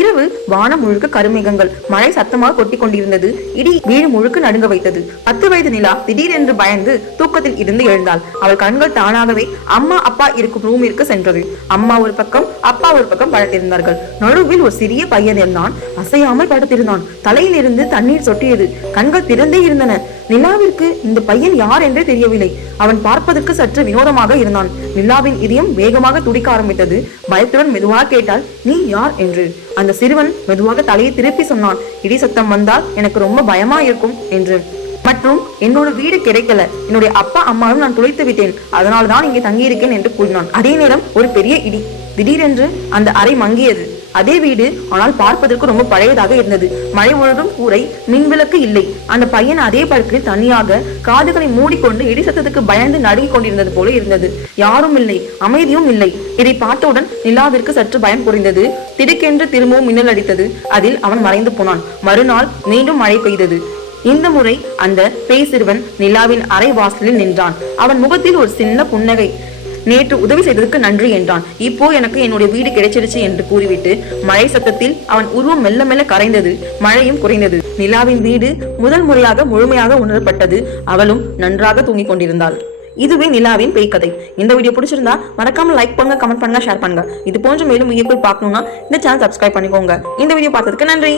இரவு வானம் முழுக்க கருமேகங்கள், மழை சத்தமாக கொட்டி கொண்டிருந்தது. இடி வீடு முழுக்க நடுங்க வைத்தது. 10 வயது நிலா திடீரென்று பயந்து தூக்கத்தில் இருந்து எழுந்தாள். அவள் கண்கள் தானாகவே அம்மா அப்பா இருக்கும் ரூமிற்கு சென்றது. அம்மா ஒரு பக்கம், அப்பா ஒரு பக்கம் படுத்திருந்தார்கள். நடுவில் ஒரு சிறிய பையன் இருந்தான். அசையாமல் படுத்திருந்தான். தலையில் இருந்து தண்ணீர் சொட்டியது. கண்கள் திறந்தே இருந்தன. நிலாவிற்கு இந்த பையன் யார் என்றே தெரியவில்லை. அவன் பார்ப்பதற்கு சற்று வினோதமாக இருந்தான். நிலாவின் இதயம் வேகமாக துடிக்க ஆரம்பித்தது. பயத்துடன் மெதுவாக கேட்டால், நீ யார் என்று. அந்த சிறுவன் மெதுவாக தலையை திருப்பி சொன்னான், இடி சத்தம் வந்தால் எனக்கு ரொம்ப பயமா இருக்கும் என்று. மற்றும் என்னோட வீடு கிடைக்கல, என்னுடைய அப்பா அம்மாவும் நான் துளைத்து விட்டேன், அதனால்தான் இங்கே தங்கியிருக்கேன் என்று கூறினான். அதே நேரம் ஒரு பெரிய இடி. திடீரென்று அந்த அறை மங்கியது. அதே வீடு, ஆனால் பார்ப்பதற்கு ரொம்ப பழையதாக இருந்தது. மழை ஒழுகும் கூரை, மின்விளக்கு இல்லை. அந்த பையன் அதே படுக்கையில் தனியாக காதுகளை மூடிக்கொண்டு இடி சத்தத்துக்கு பயந்து நடுங்கிக் கொண்டிருந்தது போல இருந்தது. யாரும் இல்லை, அமைதியும் இல்லை. இதை பார்த்தவுடன் நிலாவிற்கு சற்று பயம் குறைந்தது. திடுக்கென்று திரும்பவும் மின்னல் அடித்தது. அதில் அவன் மறைந்து போனான். மறுநாள் மீண்டும் மழை பெய்தது. இந்த முறை அந்த பேய் சிறுவன் நிலாவின் அறை வாசலில் நின்றான். அவன் முகத்தில் ஒரு சின்ன புன்னகை. நேற்று உதவி செய்ததுக்கு நன்றி என்றான். இப்போ எனக்கு என்னுடைய வீடு கிடைச்சிருச்சு என்று கூறிவிட்டு மழை சத்தத்தில் அவன் உருவம் மெல்ல மெல்ல கரைந்தது. மழையும் குறைந்தது. நிலாவின் வீடு முதல் முறையாக முழுமையாக உணரப்பட்டது. அவளும் நன்றாக தூங்கிக் கொண்டிருந்தாள். இதுவே நிலாவின் பேய் கதை. இந்த வீடியோ பிடிச்சிருந்தா மறக்காம லைக் பண்ணுங்க, கமெண்ட் பண்ணுங்க, ஷேர் பண்ணுங்க. இது போன்ற மேலும் வீடியோக்கள் பார்க்கணும்னா இந்த சேனல் சப்ஸ்கிரைப் பண்ணிக்கோங்க. இந்த வீடியோ பார்த்ததுக்கு நன்றி.